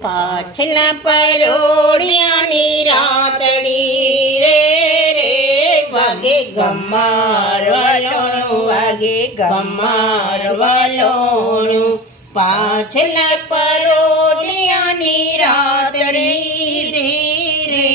પાછલા પરોડિયાની રાતડી રે રે વાગે ગમ્મર વલોણું વાગે ગમ્મર વલોણું પાછલા પરોડિયાની રાતડી રે રે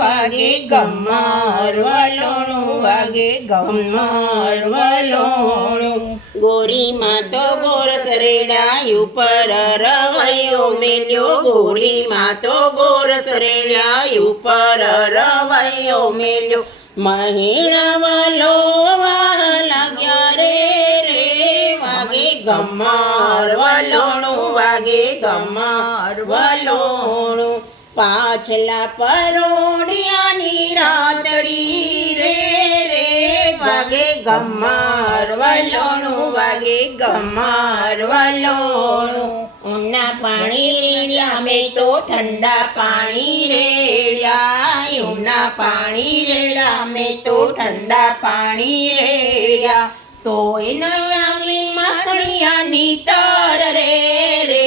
વાગે ગમ્મર વલોણું વાગે ગમ્મર વલોણું ગોરીમાં તો ગોરસ રેડાયું પર રવૈયો મેલ્યો ગોરીમાં તો ગોરસ રેડાયું પર રવૈયો મેલ્યો મહિણા વલોવા લાગ્યા રે રે વાગે ગમ્મર વલોણું વાગે ગમ્મર વલોણું પાછલા પરોડિયાની રાતડી રે રે વાગે ગમ્મર વલોણું વાગે ગમ્મર વલોણું ઉના પાણી રેડ્યા મેં તો ઠંડા પાણી રેડ્યા ઉના પાણી રેડ્યા મેં તો ઠંડા પાણી રેડ્યા તોય નહીં આવી માખણિયાની તર રે રે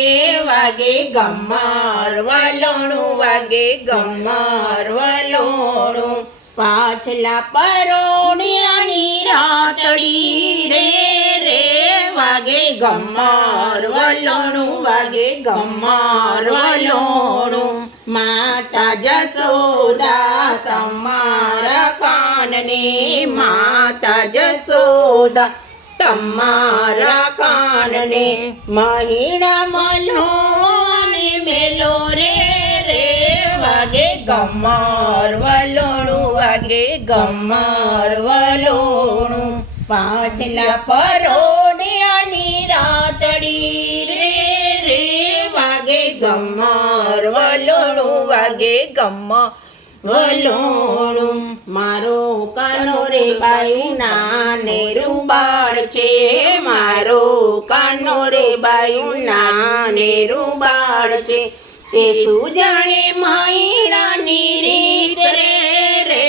વાગે ગમ્મર વલોણું વાગે ગમ્મર વલોણું પાછલા પરોડિયાની રાતડી રે રે વાગે ગમ્મર વલોણું વાગે ગમ્મર વલોણું માતા જસોદા તમારા કાનને માતા જસોદા તમારા કાનને મહિણા મલો અને મેલો રે રે વાગે ગમ્મર વલોણું વાગે ગમ્મર વલોણું પાછલા પરોડિયાની રાતડી રે રે વાગે ગમ્મર વલોણું વાગે ગમ્મર વલોણું મારો કાનો રે બાયું નાને રૂબાળ છે મારો કાનો રે બાયું નાને રૂબાળ છે એ સુજાણે મહિણાની રીત રે રે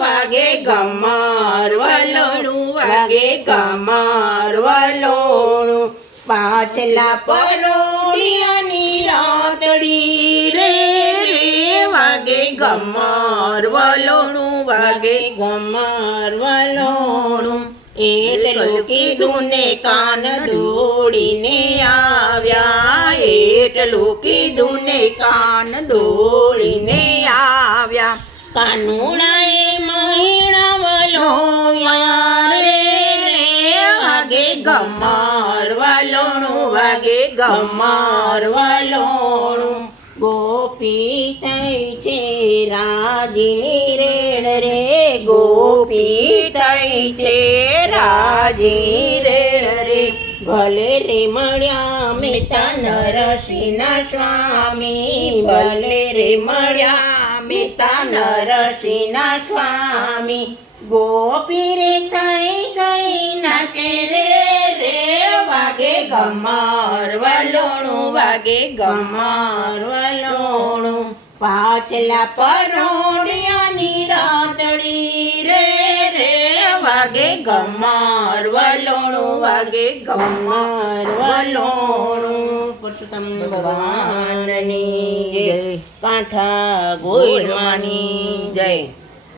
વાગે ગમ્મર વલોણું વાગે ગમ્મર વલોણું પાછલા પરોડિયાની રાતડી રે રે વાગે ગમ્મર વલોણું વાગે ગમ્મર વલોણું એટલું કીધું ને કાન દોડીને આવ્યા એટલું કીધું ને કાન દોડીને આવ્યા કાનુડાએ મહિણા વલોવ્યા રે રે વાગે ગમ્મર વલોણું વાગે ગમ્મર વલોણું ગોપી થઈ છે રાજીની રેણ રે ગોપી થઈ છે રાજી રેણ રે ભલે રે મળ્યા મેતા નરસિંહના સ્વામી ભલે રે મળ્યા મેતા નરસિંહના સ્વામી ગોપી રે થઈ થઈ નાચે રે રે વાગે ગમ્મર વલોણું વાગે ગમ્મર વલોણું પાછલા પરોડિયાની રાતડી રે રે વાગે ગમ્મર વલોણું વાગે ગમ્મર વલોણું પરશુરામ ભગવાનની જય કાંઠા ગોરવાની જય